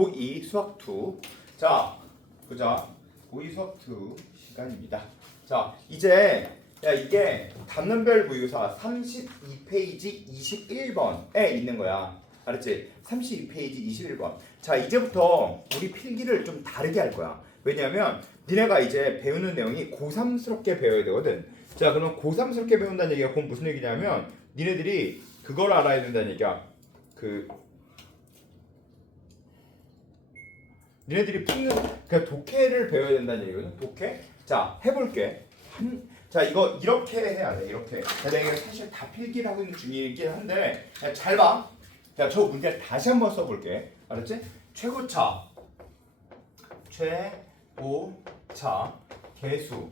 고2 수학 2. 자, 보자. 고2 수학 2 시간입니다. 자, 이제 이게 단원별 부유사 32페이지 21번에 있는 거야. 알았지? 32페이지 21번. 자, 이제부터 우리 필기를 좀 다르게 할 거야. 왜냐면 니네가 이제 배우는 내용이 고3스럽게 배워야 되거든. 자, 그러면 고3스럽게 배운다는 얘기가 그건 무슨 얘기냐면 니네들이 그걸 알아야 된다는 얘기야. 니네들이 푸는 그냥 독해를 배워야 된다는 얘기거든. 독해. 자, 해볼게. 자, 이거 이렇게 해야 돼. 이렇게. 자, 내가 사실 다 필기를 하고 있는 중이긴 한데 그냥 잘 봐. 자, 저 문제 다시 한번 써볼게. 알았지? 최고차 개수가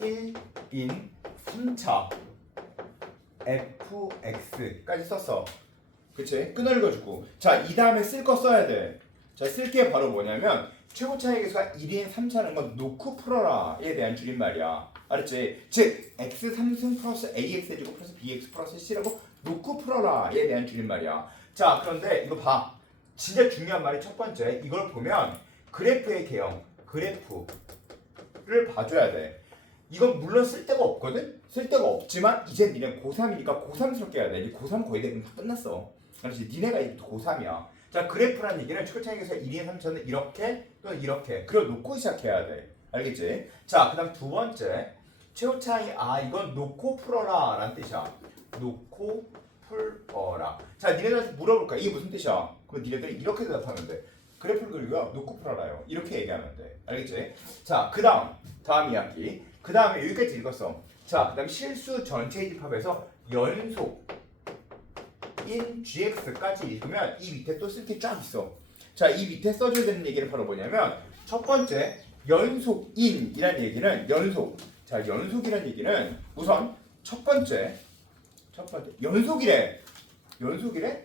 1인 3차 fx까지 썼어. 그치? 끊어읽어주고. 자, 이 다음에 쓸 거 써야 돼. 자, 쓸 게 바로 뭐냐면 최고차의 개수가 1인 3차는 건 놓고 풀어라에 대한 줄임말이야. 알았지? 즉 x 3승 플러스 ax제곱 플러스 bx 플러스 c라고 놓고 풀어라에 대한 줄임말이야. 자, 그런데 이거 봐. 진짜 중요한 말이 첫 번째. 이걸 보면 그래프의 개형, 그래프를 봐줘야 돼. 이건 물론 쓸데가 없거든? 쓸데가 없지만 이제 니네 고3이니까 고3스럽게 해야 돼. 고3 거의 대부분 다 끝났어. 그렇지? 니네가 이제 고3이야. 자, 그래프란 얘기는 최고차이에서 1인 3차는 이렇게 또는 이렇게 그걸 놓고 시작해야 돼. 알겠지? 자, 그 다음 두 번째. 최고차이 이건 놓고 풀어라 라는 뜻이야. 놓고 풀어라. 자, 니네들한테 물어볼까? 이게 무슨 뜻이야? 그럼 니네들이 이렇게 대답하면 돼. 그래프를 그리고요. 놓고 풀어라요. 이렇게 얘기하면 돼. 알겠지? 자, 그 다음 이야기. 그 다음에 여기까지 읽었어. 자, 그 다음 실수 전체 집합에서 연속 인 gx까지 읽으면 이 밑에 또 쓸 게 쫙 있어. 자, 이 밑에 써줘야 되는 얘기는 바로 뭐냐면 첫 번째 연속인이라는 얘기는 자, 연속이라는 얘기는 우선 첫 번째 연속이래. 연속이다.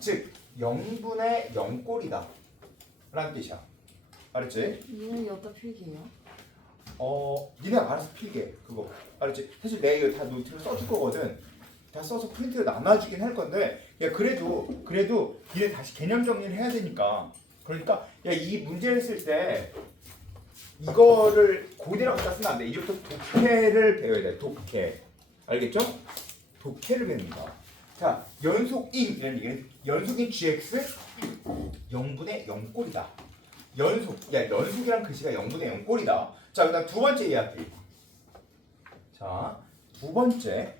즉 0분의 0꼴이다 라는 뜻이야. 알았지? 얘는 여기다 필기해요? 니네가 알아서 필기해. 그거 알았지? 사실 내가 이거 다 노트를 써줄 거거든. 다 써서 프린트로 나눠주긴 할 건데, 야, 그래도 니네 다시 개념 정리를 해야 되니까. 그러니까 야, 이 문제를 쓸 때 이거를 그대로 갖다 쓰면 안 돼. 이제부터 독해를 배워야 돼. 독해. 알겠죠? 독해를 배웁니다. 자, 연속인이라는 얘기는 연속인 gx 0분의 0꼴이다. 연속이란 글씨가 0분의 0꼴이다. 자, 그다음 두 번째 이야기. 자, 두 번째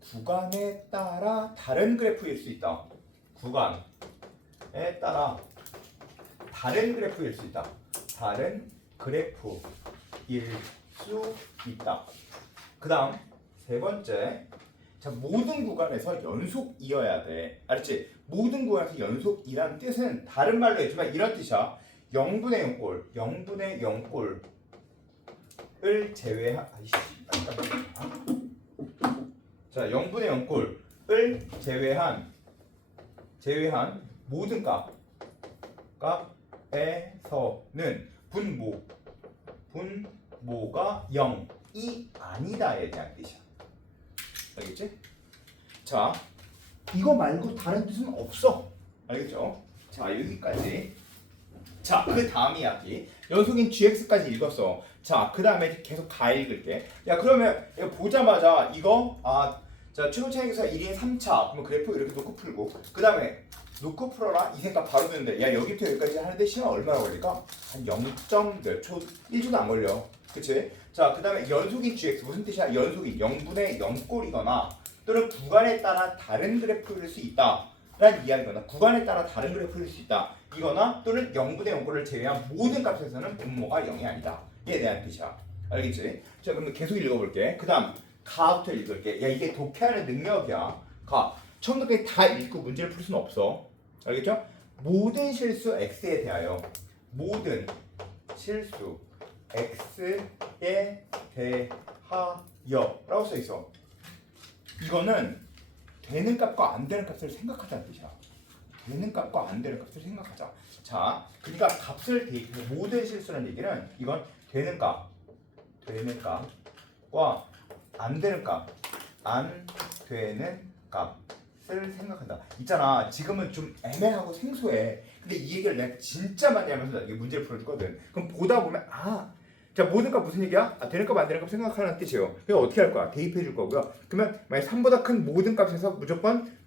구간에 따라 다른 그래프일 수 있다. 구간에 따라 다른 그래프일 수 있다. 다른 그래프일 수 있다. 그다음 세 번째. 자, 모든 구간에서 연속이어야 돼. 알았지? 모든 구간에서 연속이란 뜻은 다른 말로 했지만 이런 뜻이야. 0분의 0꼴을 제외한 자, 0분의 0꼴을 제외한 모든 값에서는 분모가 0이 아니다에 대한 뜻이야. 알겠지? 자, 이거 말고 다른 뜻은 없어. 알겠죠? 자, 여기까지. 자, 그 다음 이야기. 연속인 gx까지 읽었어. 자, 그 다음에 계속 가 읽을게. 야, 그러면 이거 보자마자 이거 자, 최고차이에서 1인 3차. 그러면 그래프 이렇게 놓고 풀고 그 다음에 놓고 풀어라. 이 생각 바로 드는데 야, 여기부터 여기까지 하는데 시간 얼마나 걸릴까? 한 0점 몇 초? 1초도 안 걸려. 그치? 자, 그 다음에 연속인 gx 무슨 뜻이야? 연속인 0분의 0꼴이거나 또는 구간에 따라 다른 그래프일 수 있다 라는 이야기거나 구간에 따라 다른 그래프일 수 있다 이거나 또는 0분의 0꼴을 제외한 모든 값에서는 분모가 0이 아니다 이에 대한 뜻이야. 알겠지? 자, 그러면 계속 읽어볼게. 그 다음 가부터 읽을게. 야, 이게 독해하는 능력이야. 가 처음부터 다 읽고 문제를 풀 수는 없어. 알겠죠? 모든 실수 x에 대하여 모든 실수 x에 대하여 라고 써있어. 이거는 되는 값과 안 되는 값을 생각하자는 뜻이야. 되는 값과 안 되는 값을 생각하자. 자, 그러니까 값을 모든 실수라는 얘기는 이건 되는 값과 안 되는 값을 것을 생각한다. 있잖아. 지금은 좀 애매하고 생소해. 근데 이 얘기를 내가 진짜 많이 하면서 이게 문제를 풀어주거든. 그럼 보다 보면 자 모든 값 무슨 얘기야? 되는 값 안 되는 값 생각하라는 뜻이에요. 그럼 어떻게 할 거야? 대입해 줄 거고요. 그러면 만약 3보다 큰 모든 값에서 무조건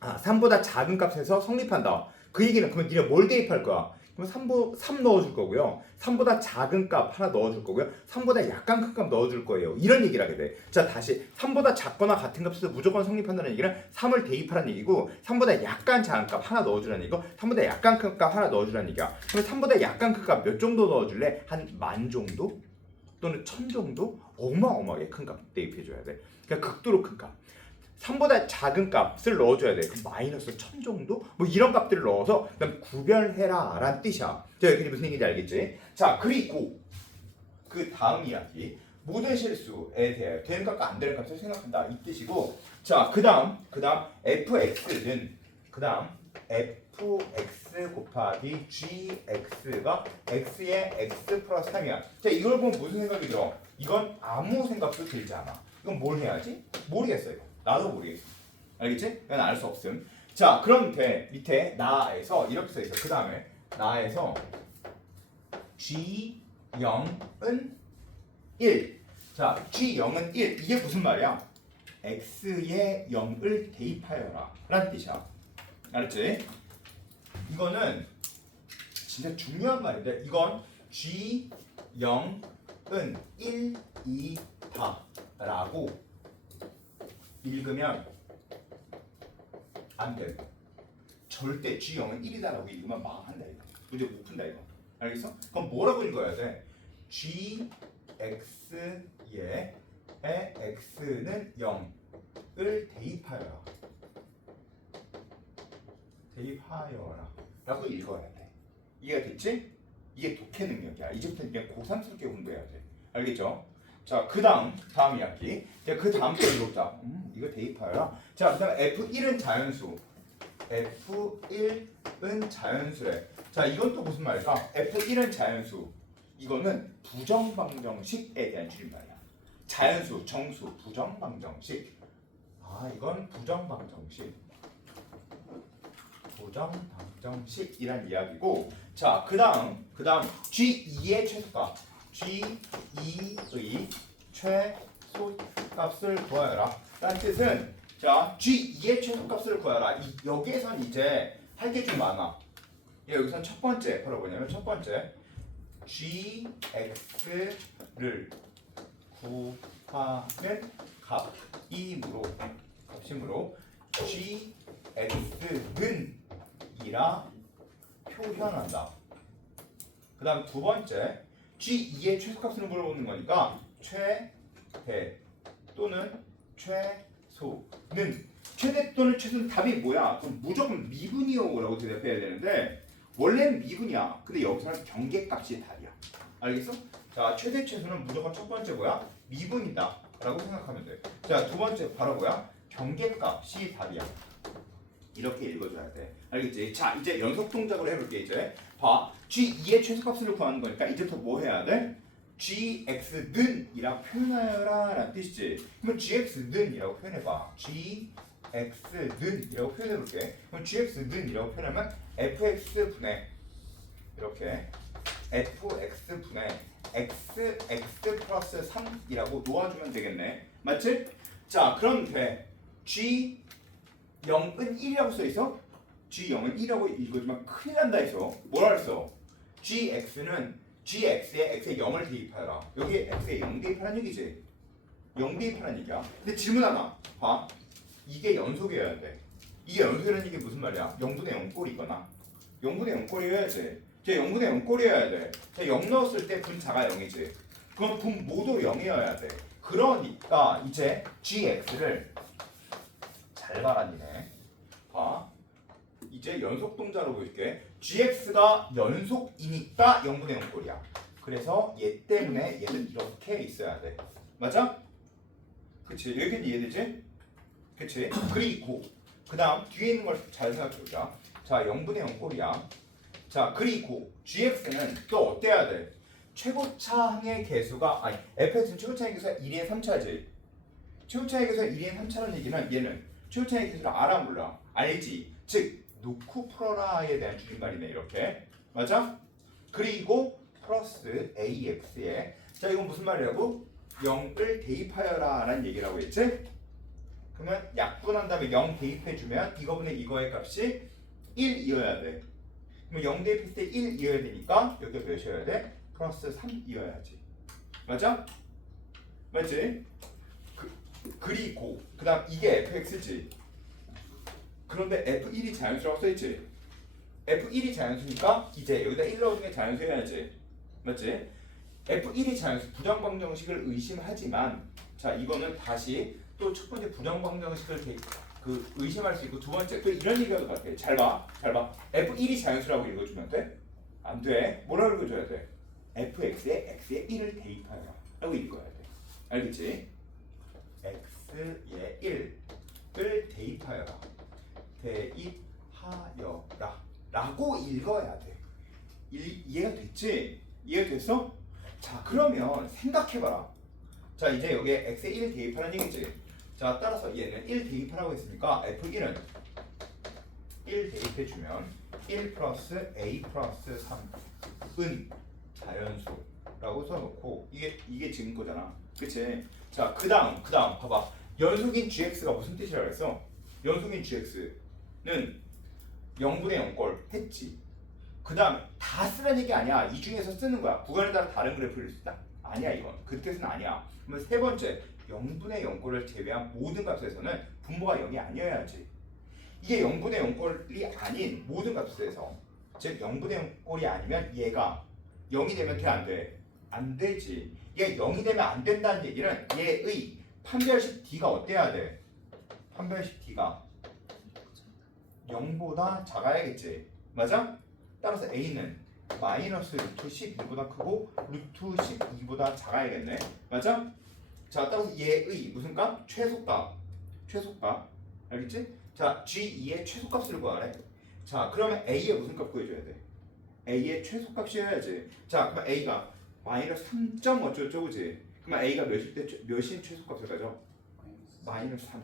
3보다 작은 값에서 성립한다. 그 얘기는 그러면 니네 뭘 대입할 거야? 그럼 3 넣어줄 거고요. 3보다 작은 값 하나 넣어줄 거고요. 3보다 약간 큰 값 넣어줄 거예요. 이런 얘기를 하게 돼. 자 다시 3보다 작거나 같은 값에서 무조건 성립한다는 얘기는 3을 대입하라는 얘기고 3보다 약간 작은 값 하나 넣어주라는 얘기고 3보다 약간 큰 값 하나 넣어주라는 얘기야. 그럼 3보다 약간 큰 값 몇 정도 넣어줄래? 한 10,000 정도? 또는 1000 정도? 어마어마하게 큰 값 대입해줘야 돼. 그러니까 극도로 큰 값. 3보다 작은 값을 넣어줘야 돼. 그럼 마이너스 1000 정도? 뭐 이런 값들을 넣어서 그다음 구별해라 라는 뜻이야. 자 여기 무슨 얘기인지 알겠지? 자 그리고 그 다음 이야기 모든 실수에 대해 되는 값과 안 되는 값을 생각한다 이 뜻이고 자 그 다음 fx는 fx 곱하기 gx가 x의 x 플러스 3이야. 자 이걸 보면 무슨 생각이 들어? 이건 아무 생각도 들지 않아. 이건 뭘 해야지? 모르겠어 이거. 나도 모르겠어. 알겠지? 이건 알 수 없음. 자 그럼 밑에 나에서 이렇게 써있어. 그 다음에 나에서 g0은 1. 자 g0은 1. 이게 무슨 말이야? x에 0을 대입하여라 라는 뜻이야. 알았지? 이거는 진짜 중요한 말인데 이건 g0은 1이다 라고 읽으면 안 돼. 절대 G0은 1이다라고 읽으면 망한다 이거. 문제 못 푼다 이거. 알겠어? 그럼 뭐라고 읽어야 돼? GX에 X는 0을 대입하여라. 라고 읽어야 돼. 이해가 됐지? 이게 독해 능력이야. 이제부터 그냥 고3스럽게 공부해야 돼. 알겠죠? 자, 다음 이야기. 자, 그 다음 거 읽어보자. 이거 대입하여라. 자, 그다음 F1은 자연수. F1은 자연수래. 자, 이건 또 무슨 말일까? F1은 자연수. 이거는 부정방정식에 대한 줄임말이야. 자연수, 정수, 부정방정식. 이건 부정방정식. 부정방정식이란 이야기고. 자, 그다음 G2의 최소값. G2의 최소값을 구하여라. 라는 뜻은 자 G2의 최소값을 구하여라. 여기에선 이제 할 게 좀 많아. 여기선 첫 번째 바로 뭐냐면 첫 번째 GX를 구하는 값이므로 GX는 이라 표현한다. 그 다음 두 번째 G2의 최소값을 물어보는 거니까 최대 또는 최소는 최대 또는 최소는 답이 뭐야? 그럼 무조건 미분이요라고 대답해야 되는데 원래는 미분이야. 근데 여기서는 경계값이 답이야. 알겠어? 자 최대 최소는 무조건 첫 번째 뭐야? 미분이다 라고 생각하면 돼. 자 두 번째 바로 뭐야? 경계값이 답이야. 이렇게 읽어줘야 돼. 알겠지? 자 이제 연속 동작으로 해볼게. 이제 봐. G2의 최소값을 구하는 거니까 이제부터 뭐 해야 돼? GX는 이라고 표현하여라 라는 뜻이지. 그러면 GX는 이라고 표현해봐. GX는 이라고 표현해볼게. 그럼 GX는 이라고 표현하면 FX분의 이렇게 FX분의 XX 플러스 3이라고 놓아주면 되겠네. 맞지? 자 그럼 돼. G0은 1이라고 써있어? G0은 1이라고 읽어주면 큰일 난다 해서 뭐라 그랬어? GX는 GX에 X에 0을 대입하여라. 여기에 X에 0 대입하라는 얘기지. 0 대입하라는 얘기야. 근데 질문 하나 봐. 이게 연속이어야 돼. 이게 연속이라는 얘기 무슨 말이야? 0분의 0꼴이거나 0분의 0꼴이어야 돼. 제 0분의 0꼴이어야 돼. 자, 0 넣었을 때 분자가 0이지. 그럼 분 모두 0이어야 돼. 그러니까 이제 GX를 잘 봐라 니네. 봐. 이제 연속 동작으로 보여줄게. GX가 연속이니까 0분의 0꼴이야. 그래서 얘 때문에 얘는 이렇게 있어야 돼. 맞아? 그치? 여기까지 이해되지? 그치? 그리고 그 다음 뒤에 있는 걸 잘 생각해보자. 자 0분의 0꼴이야. 자 그리고 GX는 또 어때야 돼? 최고차항의 개수가 fx는 최고차항의 개수가 1의 3차지. 최고차항의 개수가 1의 3차라는 얘기는 얘는 최고차이 계수를 알아 몰라? 알지? 즉 놓고 풀어라에 대한 줄임말이네 이렇게. 맞아? 그리고 플러스 AX에 자 이건 무슨 말이라고? 0을 대입하여라 라는 얘기라고 했지? 그러면 약분한 다음에 0 대입해주면 이거분의 이거의 값이 1이어야 돼. 그럼 0 대입했을 때 1이어야 되니까 여기가 몇이어야 돼? 플러스 3이어야지. 맞아? 맞지? 그리고 그 다음 이게 fx지. 그런데 f1이 자연수라고 써있지. f1이 자연수니까 이제 여기다 1 넣어준 게 자연수 해야지. 맞지? f1이 자연수 부정방정식을 의심하지만 자 이거는 다시 또 첫 번째 부정방정식을 의심할 수 있고 두 번째 또 이런 얘기가 같아. 잘 봐. f1이 자연수라고 읽어주면 돼? 안 돼. 뭐라고 읽어줘야 돼? fx에 x에 1을 대입하여라 라고 읽어야 돼. 알겠지? x에 1을 대입하여라 라고 읽어야 돼. 이해가 됐지? 이해가 됐어? 자 그러면 생각해봐라. 자 이제 여기에 x에 1 대입하라는 얘기지. 자 따라서 얘는 1 대입하라고 했으니까 f1은 1 대입해주면 1 플러스 a 플러스 3은 자연수라고 써놓고 이게 지금 거잖아. 그치? 자 그 다음 봐봐. 연속인 gx가 무슨 뜻이라고 했어? 연속인 gx는 0분의 0꼴 했지. 그 다음 다 쓰라는 얘기 아니야. 이 중에서 쓰는 거야. 구간에 따라 다른 그래프를 쓰다. 아니야 이건. 그 뜻은 아니야. 그러면 세 번째 0분의 0꼴을 제외한 모든 값에서는 분모가 0이 아니어야지. 이게 0분의 0꼴이 아닌 모든 값에서 즉 0분의 0꼴이 아니면 얘가 0이 되면 돼 안 돼? 안 되지. 얘 0이 되면 안 된다는 얘기는 얘의 판별식 D가 어때야 돼? 판별식 D가 0보다 작아야겠지. 맞아? 따라서 A는 마이너스 루트 12보다 크고 루트 12보다 작아야겠네. 맞아? 자 따라서 얘의 무슨 값? 최소값. 알겠지? 자 G2의 최소값을 구하래. 자 그러면 A의 무슨 값 구해줘야 돼? A의 최소값이어야지. 자 그러면 A가 마이너스 3점 어쩌고저쩌고지. 그러면 A가 몇인 최소값을 가져? 마이너스 3.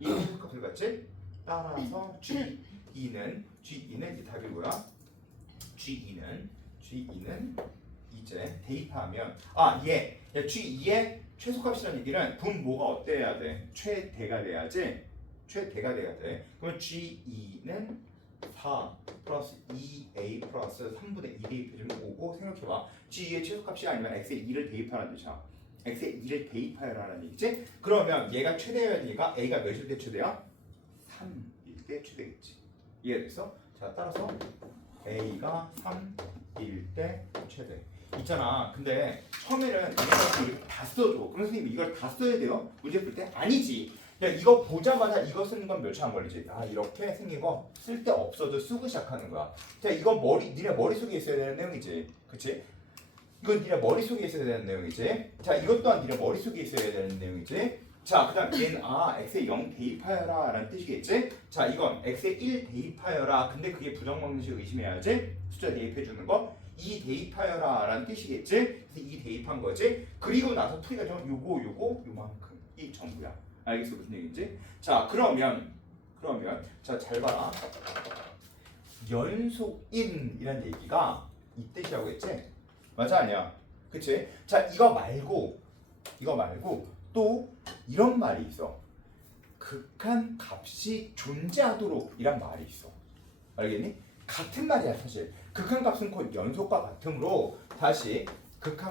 이 최소값을 갖지? 따라서 G2는 이 답이 뭐야? G2는 이제 대입하면 G2의 최소값이라는 얘기는 분모가 어때야 돼? 최대가 돼야지. 최대가 돼야 돼. 그러면 G2는 4 플러스 2a 플러스 3분의 2 대입해주면 5고 생각해봐. G2의 최소값이 아니면 x에 2를 대입하라는 뜻이야. x에 2를 대입하여라는 얘기지. 그러면 얘가 최대여야 되니까 a가 몇일 때 최대야? 3일 때 최대겠지. 이해됐어? 자 따라서 a가 3일 때 최대. 있잖아. 근데 처음에는 이걸 다 써줘. 그럼 선생님 이걸 다 써야 돼요? 문제 풀 때? 아니지. 야 이거 보자마자 이거 쓰는 건 몇 초 안 걸리지. 이렇게 생긴 거 쓸 데 없어도 쓰고 시작하는 거야. 자 이건 니네 머릿속에 있어야 되는 내용이지. 그치? 이건 니네 머릿속에 있어야 되는 내용이지. 자 이것 또한 니네 머릿속에 있어야 되는 내용이지. 자 그 다음 얘는 x에 0 대입하여라 라는 뜻이겠지. 자 이건 x에 1 대입하여라. 근데 그게 부정방정식 의심해야지. 숫자 대입해주는 거 2 대입하여라 라는 뜻이겠지. 그래서 2 대입한 거지. 그리고 나서 풀이가 좀 요만큼 이 전부야. 알겠어 무슨 얘기인지? 자 그러면 자 잘 봐라. 연속인이란 얘기가 이 뜻이라고 했지? 맞아 아니야? 그치? 자 이거 말고 또 이런 말이 있어. 극한 값이 존재하도록 이란 말이 있어. 알겠니? 같은 말이야 사실. 극한 값은 곧 연속과 같으므로 다시 극한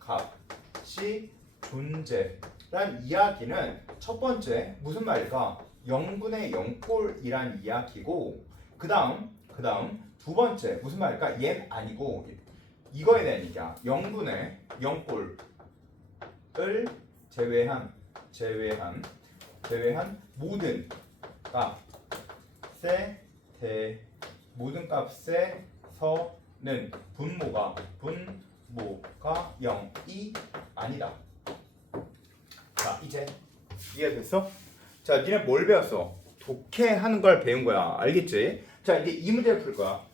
값이 존재란 이야기는 첫 번째 무슨 말일까? 0분의 0꼴이란 이야기고 그 다음 두 번째 무슨 말일까? 얘 아니고 이거에 대한 얘기야. 0분의 0꼴을 제외한 모든 값에서는 분모가 0이 아니다. 자 이제 이해됐어? 자 니네 뭘 배웠어? 독해하는 걸 배운 거야. 알겠지? 자 이제 이 문제를 풀 거야.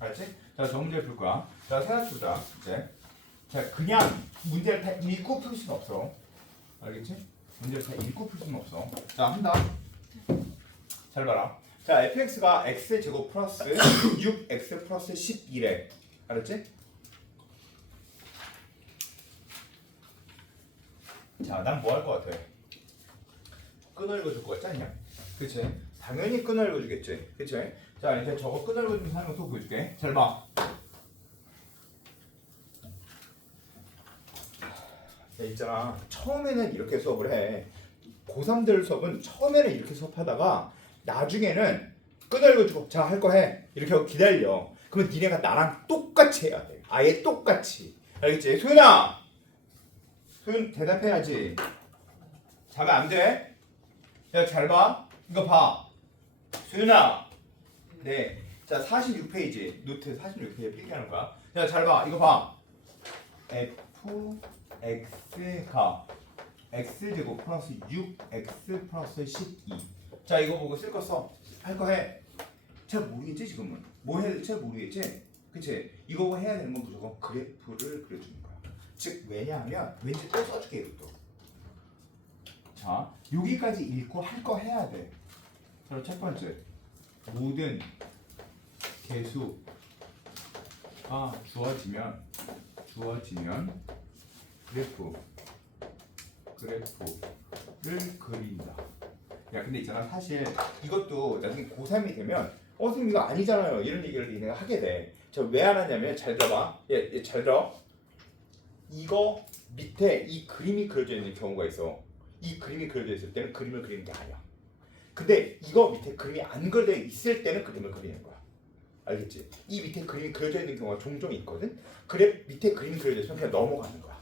알았지? 자 저 문제를 풀 거야. 자 생각해보자. 이제 자 그냥 문제를 다 읽고 풀 수는 없어. 알겠지? 문제를 다 읽고 풀 수는 없어. 자, 한다. 잘 봐라. 자, fx가 x 제곱 플러스 6x 플러스 12래. 알았지? 자, 난 뭐 할 것 같아? 끄널거줄 것 같지 않냐? 그치? 당연히 끄널거주겠지. 그치? 자, 이제 저거 끄널거주면서 하는 거 또 보여줄게. 잘 봐. 야, 있잖아. 처음에는 이렇게 수업을 해. 고3들 수업은 처음에는 이렇게 수업하다가 나중에는 끄널거주고 자, 할 거 해. 이렇게 하고 기다려. 그러면 니네가 나랑 똑같이 해야 돼. 아예 똑같이. 알겠지? 소윤아! 소윤 대답해야지. 자면 안 돼. 야, 잘 봐. 이거 봐. 소윤아. 네. 자, 46페이지. 노트 46페이지에 필기하는 거야. 자, 잘 봐. 이거 봐. fx가 x제곱 플러스 6x 플러스 12. 자, 이거 보고 쓸 거 써. 할 거 해. 잘 모르겠지 지금은. 뭐 해야 될지 잘 모르겠지. 그치? 이거 보고 해야 되는 건 무조건 그래프를 그려주는 거야. 즉 왜냐하면 왠지 또 써줄게 이것도. 자, 여기까지 읽고 할 거 해야 돼. 자, 첫 번째. 모든 개수가 주어지면 그래프를 그린다. 야, 근데 있잖아, 사실 이것도 나중에 고3이 되면 선생님 이거 아니잖아요 이런 얘기를 니네가 하게 돼. 저 왜 안 하냐면 잘 들어봐. 얘 잘 들어. 이거 밑에 이 그림이 그려져 있는 경우가 있어. 이 그림이 그려져 있을 때는 그림을 그리는 게 아니야. 근데 이거 밑에 그림이 안 그려져 있을 때는 그림을 그리는 거야. 알겠지? 이 밑에 그림이 그려져 있는 경우가 종종 있거든. 그래, 밑에 그림이 그려져 있으면 그냥 넘어가는 거야.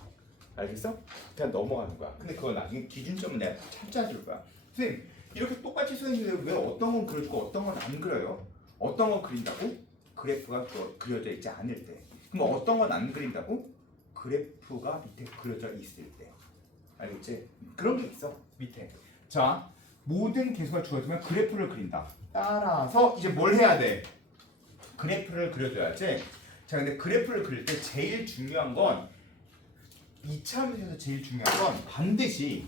알겠어? 그냥 넘어가는 거야. 근데 그건 나중에 기준점은 내가 찾아줄 거야. 선생님, 이렇게 똑같이 써 있는데 왜 어떤 건 그려주고 어떤 건 안 그려요? 어떤 건 그린다고? 그래프가 그려져 있지 않을 때. 그럼 어떤 건 안 그린다고? 그래프가 밑에 그려져 있을 때. 알겠지? 그런 게 있어 밑에. 자, 모든 개수가 주어지면 그래프를 그린다. 따라서 이제 뭘 해야 돼? 그래프를 그려줘야지. 자, 근데 그래프를 그릴 때 제일 중요한 건 이차함수에서 제일 중요한 건 반드시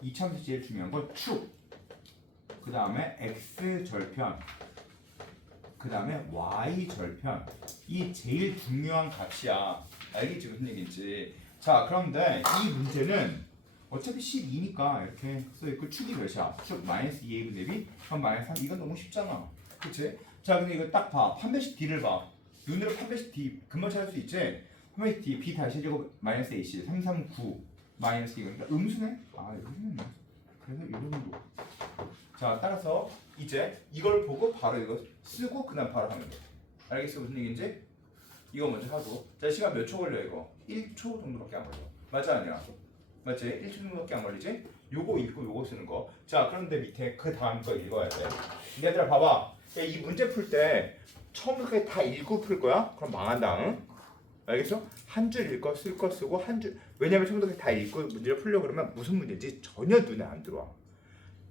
이차함수에서 제일 중요한 건 축. 그 다음에 x 절편. 그 다음에 y 절편. 이 제일 중요한 값이야. 알겠지 무슨 얘기인지. 자, 그런데 이 문제는 어차피 12니까 이렇게 써있고 축이 몇이야? 축 마이너스 2a 분의 b 그럼 마이너스 3. 이건 너무 쉽잖아. 그치? 자, 근데 이거 딱 봐. 판별식 d를 봐. 눈으로 판별식 d 금방 찾을 수 있지? 판별식 d b 다시 제곱 마이너스 ac 339 마이너스 2. 그러니까 음수네? 아, 음수네. 그래서 이름으로. 자, 따라서 이제 이걸 보고 바로 이거 쓰고 그다음 바로 하면 돼. 알겠어 무슨 얘기인지? 이거 먼저 하고. 자, 시간 몇 초 걸려 이거? 1초 정도밖에 안 걸려. 맞지 않냐? 맞지? 1초 정도밖에 안 걸리지? 요거 읽고 요거 쓰는 거. 자, 그런데 밑에 그 다음 거 읽어야 돼. 얘들아 봐봐. 야, 이 문제 풀 때 처음부터 다 읽고 풀 거야? 그럼 망한다. 응? 알겠어? 한 줄 읽고 쓸 거 쓰고 한 줄. 왜냐면 처음부터 다 읽고 문제를 풀려고 그러면 무슨 문제인지 전혀 눈에 안 들어와.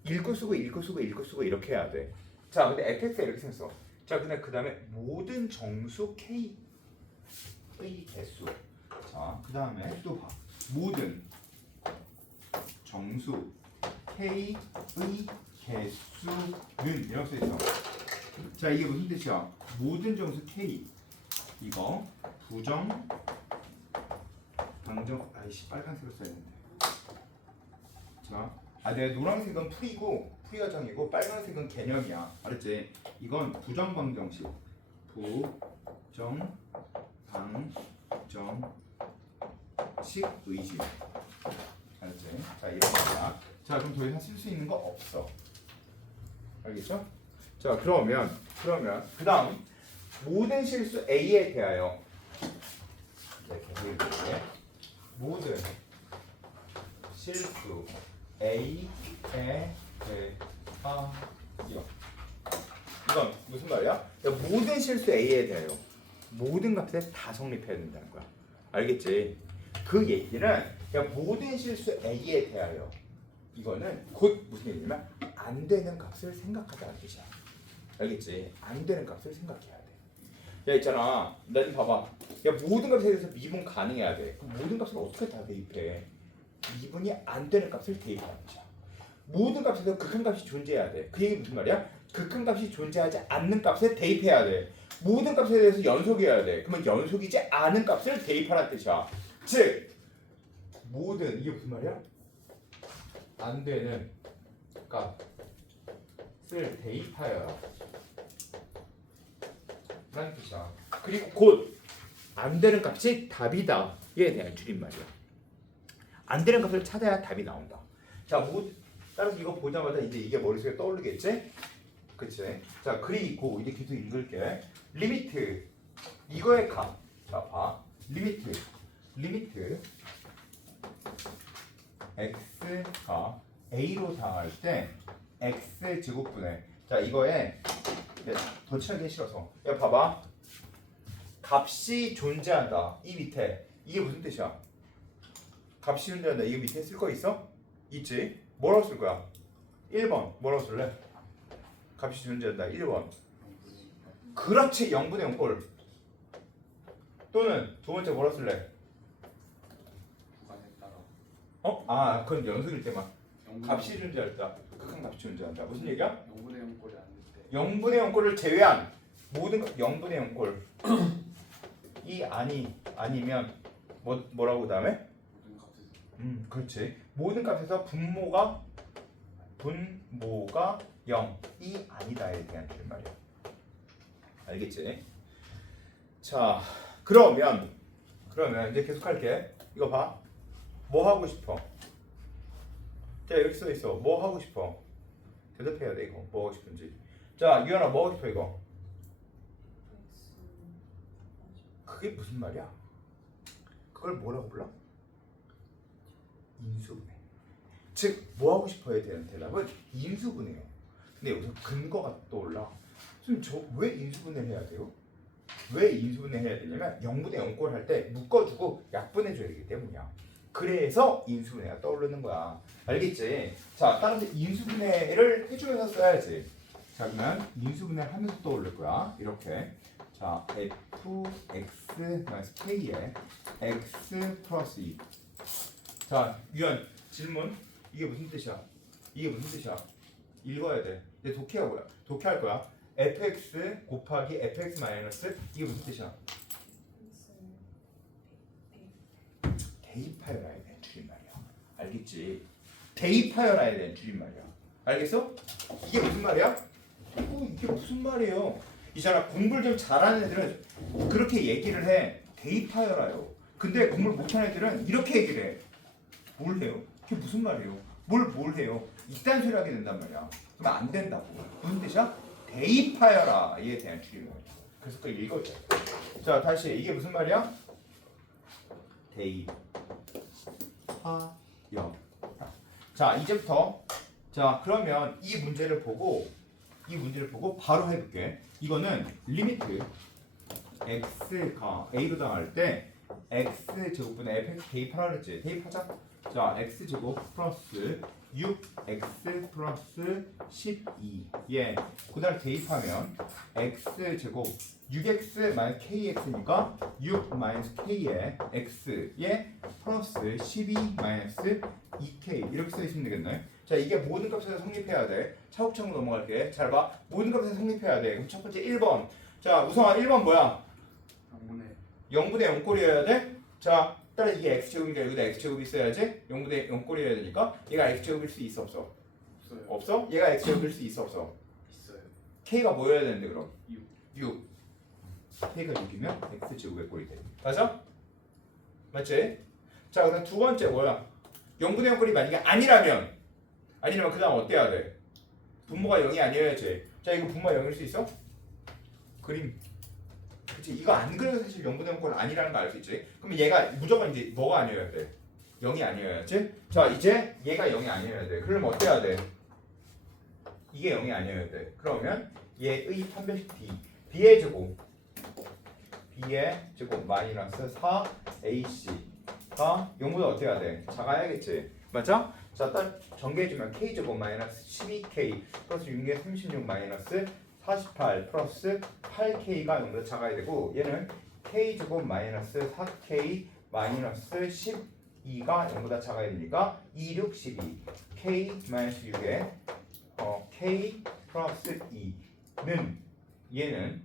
읽고 쓰고 읽고 쓰고 읽고 쓰고 이렇게 해야 돼. 자, 근데 fx가 이렇게 생겼어. 자, 근데 그 다음에 모든 정수 k의 개수. 자, 그 다음에 또 봐. 모든 정수 k의 개수는 이렇게 써있어. 자, 이게 무슨 뜻이야? 모든 정수 k. 이거 부정 방정. 아이씨, 빨간색으로 써야 되는데. 자, 내가 노란색은 풀이가 정이고 빨간색은 개념이야. 알았지? 이건 부정 방정식. 부정 방정식 의심. 알았지? 자, 이런 거야. 자, 그럼 더 이상 쓸 수 있는 거 없어. 알겠죠? 자, 그러면 그다음 모든 실수 A에 대하여 이렇게 모든 실수 A에 대하여. 이건 무슨 말이야? 모든 실수 A에 대하여 모든 값에 다 성립해야 된다는 거야. 알겠지? 그 얘기는 모든 실수 A에 대하여 이거는 곧 무슨 얘기냐면 안 되는 값을 생각하자는 뜻이야. 알겠지? 안 되는 값을 생각해야 돼. 야, 있잖아. 나 좀 봐봐. 야, 모든 값에 대해서 미분 가능해야 돼. 그럼 모든 값을 어떻게 다 대입해? 미분이 안 되는 값을 대입하는 거죠. 모든 값에서 극한값이 존재해야 돼. 그 얘기 무슨 말이야? 극한값이 존재하지 않는 값에 대입해야 돼. 모든 값에 대해서 연속이어야 돼. 그러면 연속이지 않은 값을 대입하라는 뜻이야. 즉 모든 이게 무슨 말이야? 안 되는 값을 대입하여라 라는 뜻이야. 그리고 곧 안 되는 값이 답이다 에 대한 줄임말이야. 안 되는 값을 찾아야 답이 나온다. 자, 따라서 이거 보자마자 이제 이게 머릿속에 떠오르겠지? 그치? 자, 그리고 이제 계속 읽을게. 리미트 이거의 값. 자, 봐. 리미트 x가 a로 당할 때 x 제곱분의 자 이거에 더 친하게 싫어서 야 봐봐. 값이 존재한다. 이 밑에 이게 무슨 뜻이야? 값이 존재한다. 이게 밑에 쓸 거 있어? 있지? 뭐라고 쓸 거야? 1번 뭐라고 쓸래? 값이 존재한다. 1번 그렇지 0분의 0꼴 또는 두 번째 뭐라고 쓸래? 아 그건 연속일 때만 값이 존재할 때 극한 값이 존재한다. 무슨 얘기야? 0분의 0꼴이 아닐 때 0분의 0꼴을 제외한 모든 0분의 0꼴 이 아니면 뭐라고 그다음에? 모든 값에서 그렇지. 모든 값에서 분모가 0이 아니다에 대한 줄말이야. 알겠지? 자, 그러면 이제 계속할게. 이거 봐. 뭐 하고 싶어? 자, 이렇게 써 있어. 뭐 하고 싶어? 대답해야 돼 이거. 뭐 하고 싶은지. 자, 유연아 뭐 하고 싶어 이거? 그게 무슨 말이야? 그걸 뭐라고 불러? 인수분해. 즉, 뭐 하고 싶어에 대한 대답은 인수분해예요. 근데 여기서 근거가 떠올라. 선생님, 저 왜 인수분해를 해야 돼요? 왜 인수분해 해야 되냐면 0분의 0꼴 할 때 묶어주고 약분해줘야 되기 때문이야. 그래서 인수분해가 떠오르는 거야. 알겠지? 자, 따라서 인수분해를 해주면서 써야지. 자, 그러면 인수분해 하면서 떠오를 거야. 이렇게. 자, fx-k에 x 플러스 2. 자, 유연 질문. 이게 무슨 뜻이야? 읽어야 돼. 이제 독해가 뭐야? 독해할 거야. fx 곱하기 fx 마이너스 이게 무슨 뜻이야? 대입하여라에 대한 줄임말이야. 알겠지? 대입하여라에 대한 줄임말이야. 알겠어? 이게 무슨 말이야? 이게 무슨 말이에요? 있잖아, 공부를 좀 잘하는 애들은 그렇게 얘기를 해. 대입하여라요. 근데 공부를 못하는 애들은 이렇게 얘기를 해. 뭘 해요? 그게 무슨 말이에요? 뭘 해요? 이딴 소리 하게 된단 말이야. 그러면 안 된다고. 무슨 뜻이야? 대입하여라. 이에 대한 줄임말이야. 그래서 그걸 읽어줘. 자, 다시 이게 무슨 말이야? 대입하여. 자, 이제부터 자, 그러면 이 문제를 보고 바로 해볼게. 이거는 리미트 x가 a로 당할 때 x 제곱분의 fx 대입하라 그랬지. 대입하자. 자, x 제곱 플러스 6x 플러스 12에 그다음 대입하면 x 제곱 6x 마이너스 kx니까 6 마이너스 k에 x에 플러스 12 마이너스 2k 이렇게 써 있으면 되겠네. 자, 이게 모든 값에서 성립해야 돼. 차곡차곡 넘어갈게. 잘 봐. 모든 값에서 성립해야 돼. 그럼 첫 번째 1번. 자, 우성아 1번 뭐야? 0분의 0꼴이어야 돼. 자, 따라 이게 x제곱이니까 여기다 x제곱이 있어야지. 0분의 0꼴이어야 되니까 얘가 x제곱일 수 있어 없어? 없어? 얘가 x제곱일 수 있어 없어? 있어요. k가 뭐여야 되는데 그럼? 6. k가 6이면 x제곱의 꼴이 돼. 맞아? 맞지? 자, 그다음 두 번째 뭐야? 0분의 0꼴이 만약에 아니라면 그 다음 어때야 돼? 분모가 0이 아니어야지. 자, 이거 분모가 0일 수 있어? 그림. 그치? 이거 안 그래도 사실 0분의 0꼴 아니라는 거 알 수 있지? 그럼 얘가 무조건 이제 뭐가 아니어야 돼? 0이 아니어야지? 자, 이제 얘가 0이 아니어야 돼. 그럼 어때야 돼? 이게 0이 아니어야 돼. 그러면 얘의 판별식 b. b의 제곱 마이너스 4ac가 0보다 어때야 돼? 작아야겠지? 맞죠? 자, 딱 전개해주면 k제곱 마이너스 12k 플러스 6의 36 마이너스 48 플러스 8k가 0보다 작아야 되고 얘는 k제곱 마이너스 4k 마이너스 2가 0보다 작아야 되니까 2, 6, 12 k 마이너스 6에 k 플러스 2는 얘는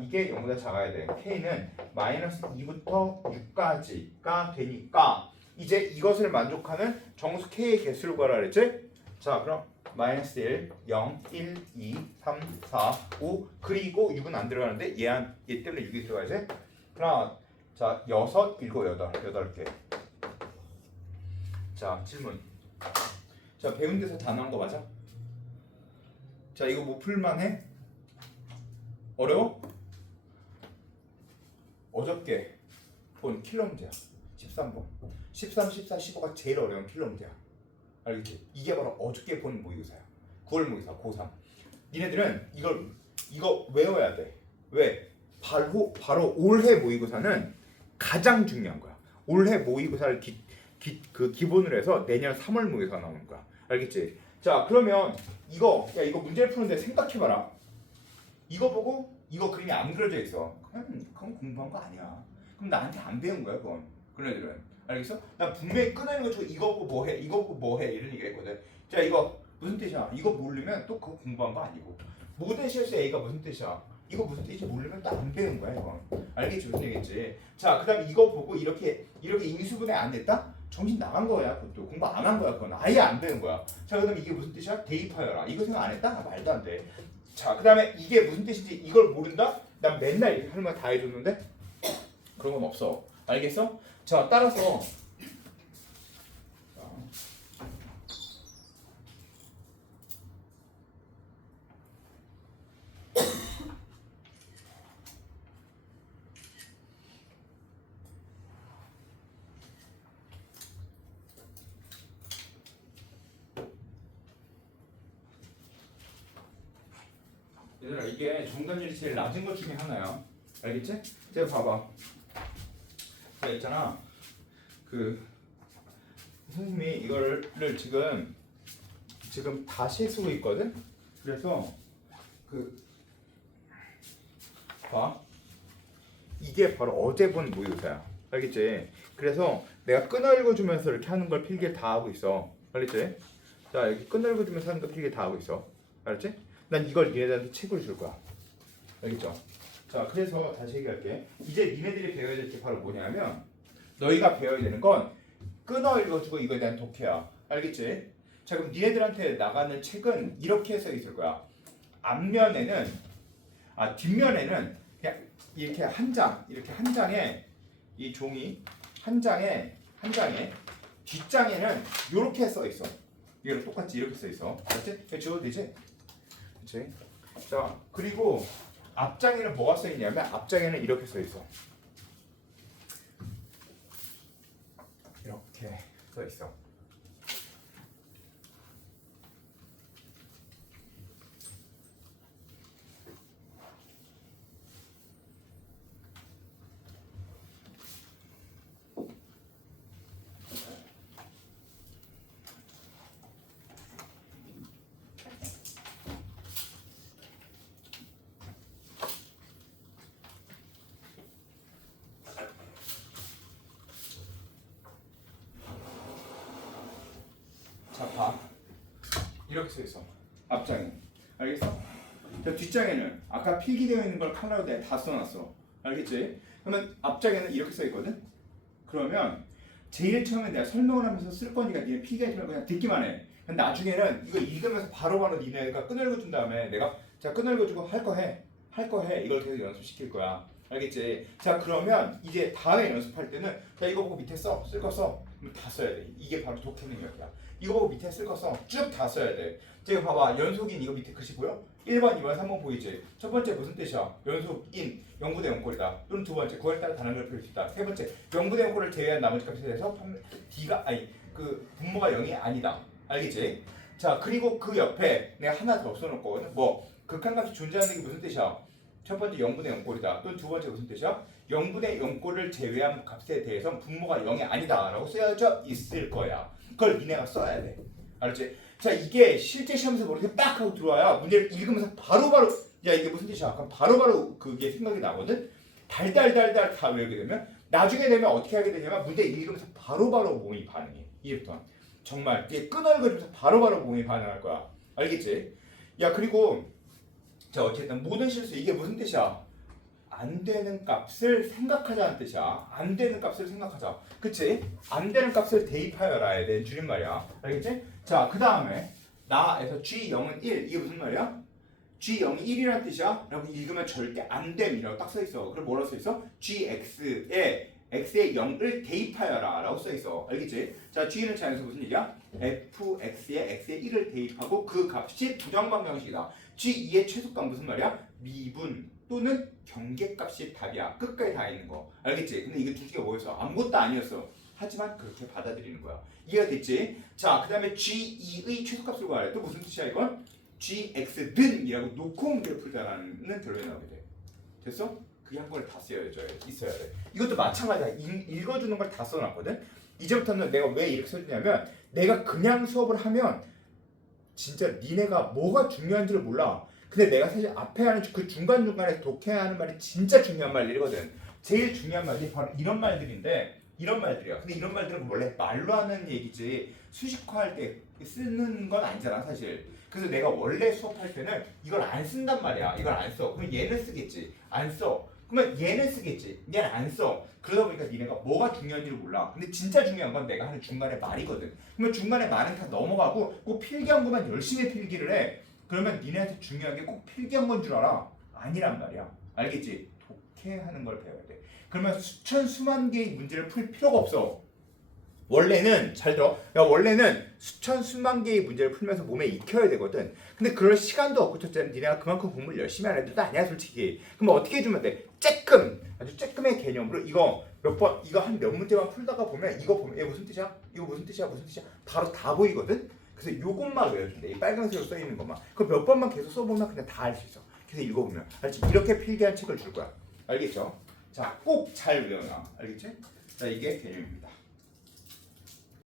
이게 0보다 작아야 돼. k는 마이너스 2부터 6까지가 되니까 이제 이것을 만족하는 정수 k의 개수를 구하라 그랬지? 자 그럼 마이너스 1, 0, 1, 2, 3, 4, 5 그리고 6은 안 들어가는데 얘 때문에 6이 들어가야지. 그럼 자 6, 7, 8개. 자 질문. 자 배운 데서 다 나온 거 맞아? 자 이거 뭐 풀만해? 어려워? 어저께 본 킬러 문제야. 13번 13, 14, 15가 제일 어려운 킬러 문제야. 알겠지? 이게 바로 어저께 본 모의고사야. 9월 모의고사 고3. 니네들은 이거 외워야 돼. 왜? 바로 올해 모의고사는 가장 중요한 거야. 올해 모의고사를 기본으로 해서 내년 3월 모의고사 나오는 거야. 알겠지? 자 그러면 이거 문제를 푸는데 생각해봐라. 이거 보고 이거 그림이 안 그려져 있어. 그건 공부한 거 아니야. 그럼 나한테 안 배운 거야 그건. 그런 애들은. 알겠어? 나 분명히 끊어내는 거 주고 이거 보고 뭐해? 이거 보고 뭐해? 이런 얘기를 했거든. 자 이거 무슨 뜻이야? 이거 모르면 또 그거 공부한 거 아니고. 모든 시에서 A가 무슨 뜻이야? 이거 무슨 뜻인지 모르면 또 안 배운 거야 이건. 알겠지? 무슨 얘기겠지? 자 그다음에 이거 보고 이렇게 인수분해 안 됐다? 정신 나간 거야. 그것도 공부 안 한 거야. 그건 아예 안 배운 거야. 자 그다음에 이게 무슨 뜻이야? 대입하여라. 이거 생각 안 했다? 말도 안 돼. 자 그다음에 이게 무슨 뜻인지 이걸 모른다? 난 맨날 이렇게 하는 거 다 해줬는데 그런 건 없어. 알겠어? 자 따라서 얘들아 이게 정답률이 제일 낮은 것 중에 하나야. 알겠지? 제가 봐봐. 자 있잖아. 선생님이 이거를 지금 다시 쓰고 있거든. 그래서 봐. 이게 바로 어제 본 모의고사야. 알겠지? 그래서 내가 끊어 읽어주면서 이렇게 하는 걸 필기를 다 하고 있어. 알겠지? 자 여기 끊어 읽어주면서 하는 거 필기를 다 하고 있어. 알았지? 난 이걸 니네들한테 책으로 줄 거야. 알겠죠? 자 그래서 다시 얘기할게. 이제 니네들이 배워야 될 게 바로 뭐냐면 너희가 배워야 되는 건 끊어 읽어주고 이거에 대한 독해야. 알겠지? 자 그럼 니네들한테 나가는 책은 이렇게 써 있을 거야. 뒷면에는 그냥 이렇게 한 장에 이 종이 한 장에 뒷장에는 이렇게 써 있어. 이거랑 똑같이 이렇게 써 있어. 알았지? 지워도 되지? 그렇지? 자 그리고 앞장에는 뭐가 써 있냐면 앞장에는 이렇게 써 있어. 이렇게 써 있어. 자, 봐. 이렇게 써 있어. 앞장에. 알겠어? 자, 뒷장에는 아까 필기되어 있는 걸 컬러로 내가 다 써놨어. 알겠지? 그러면 앞장에는 이렇게 써 있거든? 그러면 제일 처음에 내가 설명을 하면서 쓸 거니까 니네 필기하지 말고 그냥 듣기만 해. 근데 나중에는 이거 읽으면서 바로바로 니네가 끊어읽어준 다음에 내가 자 끊어읽어주고 할 거 해. 이걸 계속 연습시킬 거야. 알겠지? 자 그러면 이제 다음에 연습할 때는 자 이거 보고 밑에 쓸 거 써. 그럼 다 써야 돼. 이게 바로 독해 능력이야. 이거 보고 밑에 쓸 거 써. 쭉 다 써야 돼. 제가 봐봐. 연속인 이거 밑에 글씨 보여? 1번, 2번, 3번 보이지? 첫 번째 무슨 뜻이야? 연속인 0분의 0꼴이다. 또는 두 번째 9에 따라 단원을 표현할 수 있다. 세 번째 0분의 0꼴을 제외한 나머지 값에 대해서 분모가 0이 아니다. 알겠지? 자 그리고 그 옆에 내가 하나 더 써놓고 뭐 극한값이 존재하는 게 무슨 뜻이야? 첫 번째 0분의 0꼴이다. 또 두 번째 무슨 뜻이야? 0분의 0꼴을 제외한 값에 대해서 분모가 0이 아니다 라고 쓰여져 있을 거야. 그걸 니네가 써야 돼. 알았지? 자 이게 실제 시험에서 모르게 딱 하고 들어와야 문제를 읽으면서 바로바로 야 이게 무슨 뜻이야? 그럼 바로바로 그게 생각이 나거든? 달달달달 다 외우게 되면 나중에 되면 어떻게 하게 되냐면 문제 읽으면서 바로바로 몸이 반응해. 이제부터 정말 이게 끈얼거리면서 바로바로 몸이 반응할 거야. 알겠지? 야 그리고 자 어쨌든 모든 실수 이게 무슨 뜻이야? 안 되는 값을 생각하자는 뜻이야. 안 되는 값을 생각하자. 그치? 안 되는 값을 대입하여라에 대한 줄임말이야. 알겠지? 자, 그 다음에 나에서 G0은 1. 이게 무슨 말이야? G0이 1이라는 뜻이야. 라고 읽으면 절대 안 됨이라고 딱 써있어. 그럼 뭐라고 써있어? GX에 X의 0을 대입하여라 라고 써있어. 알겠지? 자, G는 자연에서 무슨 일이야? FX에 X의 1을 대입하고 그 값이 부정방정식이다. G2의 최소값 무슨 말이야? 미분 또는 경계값이 답이야. 끝까지 다 있는 거. 알겠지? 근데 이게 두 개가 뭐였어? 아무것도 아니었어. 하지만 그렇게 받아들이는 거야. 이해가 됐지? 자, 그 다음에 G2의 최소값을 구하래. 또 무슨 뜻이야 이건? GX는 이라고 놓고 문제를 풀자라는 결론이 나오게 돼. 됐어? 그게 한 번에 다 있어야 돼. 이것도 마찬가지야. 읽어주는 걸 다 써놨거든? 이제부터는 내가 왜 이렇게 써주냐면 내가 그냥 수업을 하면 진짜 니네가 뭐가 중요한지를 몰라. 근데 내가 사실 앞에 하는 그 중간중간에 독해야 하는 말이 진짜 중요한 말이거든. 제일 중요한 말이 바로 이런 말들인데 이런 말들이야. 근데 이런 말들은 원래 말로 하는 얘기지 수식화할 때 쓰는 건 아니잖아 사실. 그래서 내가 원래 수업할 때는 이걸 안 쓴단 말이야. 이걸 안 써. 그럼 얘는 쓰겠지. 안 써. 그러면 얘는 쓰겠지. 얘는 안 써. 그러다 보니까 니네가 뭐가 중요한지를 몰라. 근데 진짜 중요한 건 내가 하는 중간에 말이거든. 그러면 중간에 말은 다 넘어가고 꼭 필기한 것만 열심히 필기를 해. 그러면 니네한테 중요한 게 꼭 필기한 건 줄 알아? 아니란 말이야. 알겠지? 독해하는 걸 배워야 돼. 그러면 수천 수만 개의 문제를 풀 필요가 없어. 원래는 잘 들어. 야 원래는 수천 수만 개의 문제를 풀면서 몸에 익혀야 되거든. 근데 그럴 시간도 없고 첫째는 니네가 그만큼 공부를 열심히 하는 애들도 아니야 솔직히. 그럼 어떻게 해주면 돼? 쬐끔 아주 쬐끔의 개념으로 이거 몇 번 이거 한 몇 문제만 풀다가 보면 이거 보면 얘 무슨 뜻이야? 이거 무슨 뜻이야? 무슨 뜻이야? 바로 다 보이거든. 그래서 요것만 외워준대. 이 빨간색으로 써 있는 것만. 그럼 몇 번만 계속 써보면 그냥 다 알 수 있어. 그래서 읽어보면 알지? 이렇게 필기한 책을 줄 거야. 알겠죠? 자, 꼭 잘 외워놔. 알겠지? 자, 이게 개념입니다.